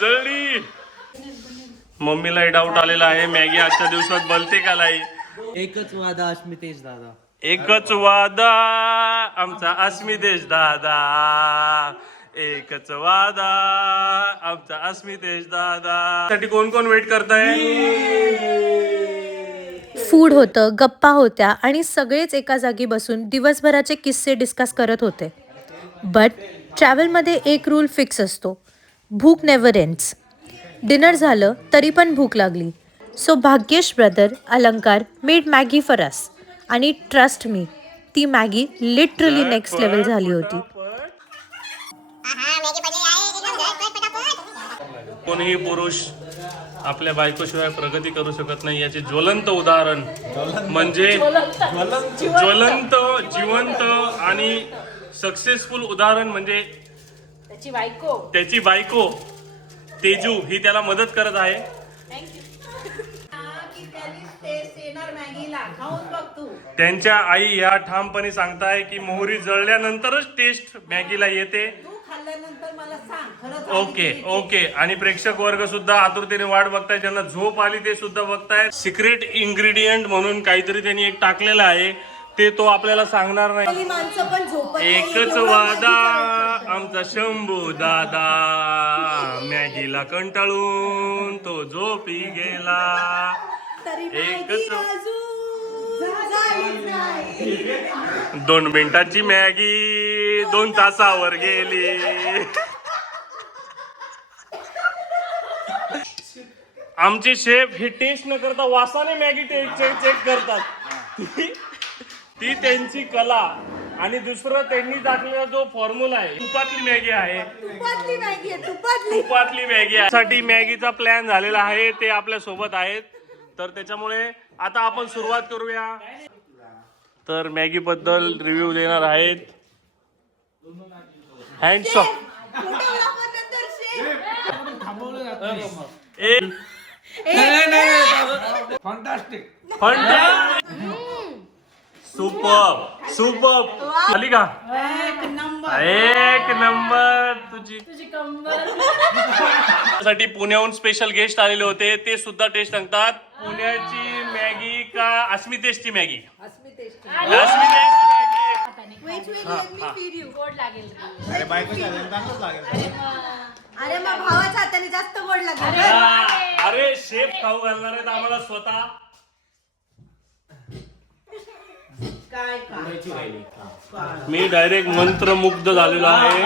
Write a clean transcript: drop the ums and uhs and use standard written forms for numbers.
जळली. मम्मीला डाऊट आलेला आहे मॅगी आजच्या दिवसात बनते का नाही. एकच वादा अस्मितेश दादा. एकच वादा आमचा अस्मितेश दादा. एकच वादा आमचा अस्मितेश दादा. साठी कोण कोण वेट करताय. फूड होतं, गप्पा होत्या आणि सगळेच एका जागी बसून दिवसभराचे किस्से डिस्कस करत होते. बट ट्रॅव्हलमध्ये एक रूल फिक्स असतो, भूक नेव्हर एंड्स. डिनर झालं तरी पण भूक लागली. सो भाग्येश ब्रदर अलंकार मेड मॅगी फॉर अस. आणि ट्रस्ट मी, ती मॅगी लिटरली नेक्स्ट लेवल झाली होती. कोणीही पुरुष आपल्या बायकोशिवाय प्रगती करू शकत नाही याचे ज्वलंत उदाहरण म्हणजे ज्वलंत जिवंत आणि सक्सेसफुल उदाहरण म्हणजे त्याची बायको तेजू ही त्याला मदत करत आहे. त्यांच्या आई ह्या ठामपणे सांगताय की मोहरी जळल्यानंतरच टेस्ट मॅगीला येते. ओके आणि प्रेक्षक वर्ग सुद्धा आतुरतेने वाट बघताय. ज्यांना झोप आली ते सुद्धा बघताय. सिक्रेट इन्ग्रेडियंट म्हणून काहीतरी त्यांनी एक टाकलेलं आहे, ते तो आपल्याला सांगणार नाही. एकच वादा आमचा शंभू दादा. मॅगीला कंटाळून तो झोपी गेला. एकच 2 मिनिटाची मॅगी 2 तासावर गेली. आमचे शेफ हे टेस्ट न करता वासाने मॅगी चेक करतात. ती त्यांची कला. आणि दुसरं त्यांनी टाकलेला जो फॉर्म्युला आहे, तुपातली मॅगी आहे. तुपातली मॅगी आहे. साठी मॅगीचा प्लॅन झालेला आहे, ते आपल्या सोबत आहेत. तर त्याच्यामुळे आता आपण सुरुवात करूया. तर मॅगी बद्दल रिव्ह्यू देणार आहेत हँड्स ऑफ. सुपर आली का. एक नंबर. तुझी साठी पुण्याहून स्पेशल गेस्ट आलेले होते, ते सुद्धा टेस्ट सांगतात. पुण्याची मॅगी का अस्मितेशची मॅगी. अस्मितेशची मॅगी गोड लागेल. अरे मग भावाच्या हाताने जास्त गोड लागेल. अरे शेफ खाऊ घालणार आहेत आम्हाला स्वतः. मी डायरेक्ट मंत्रमुग्ध झालेलो आहे.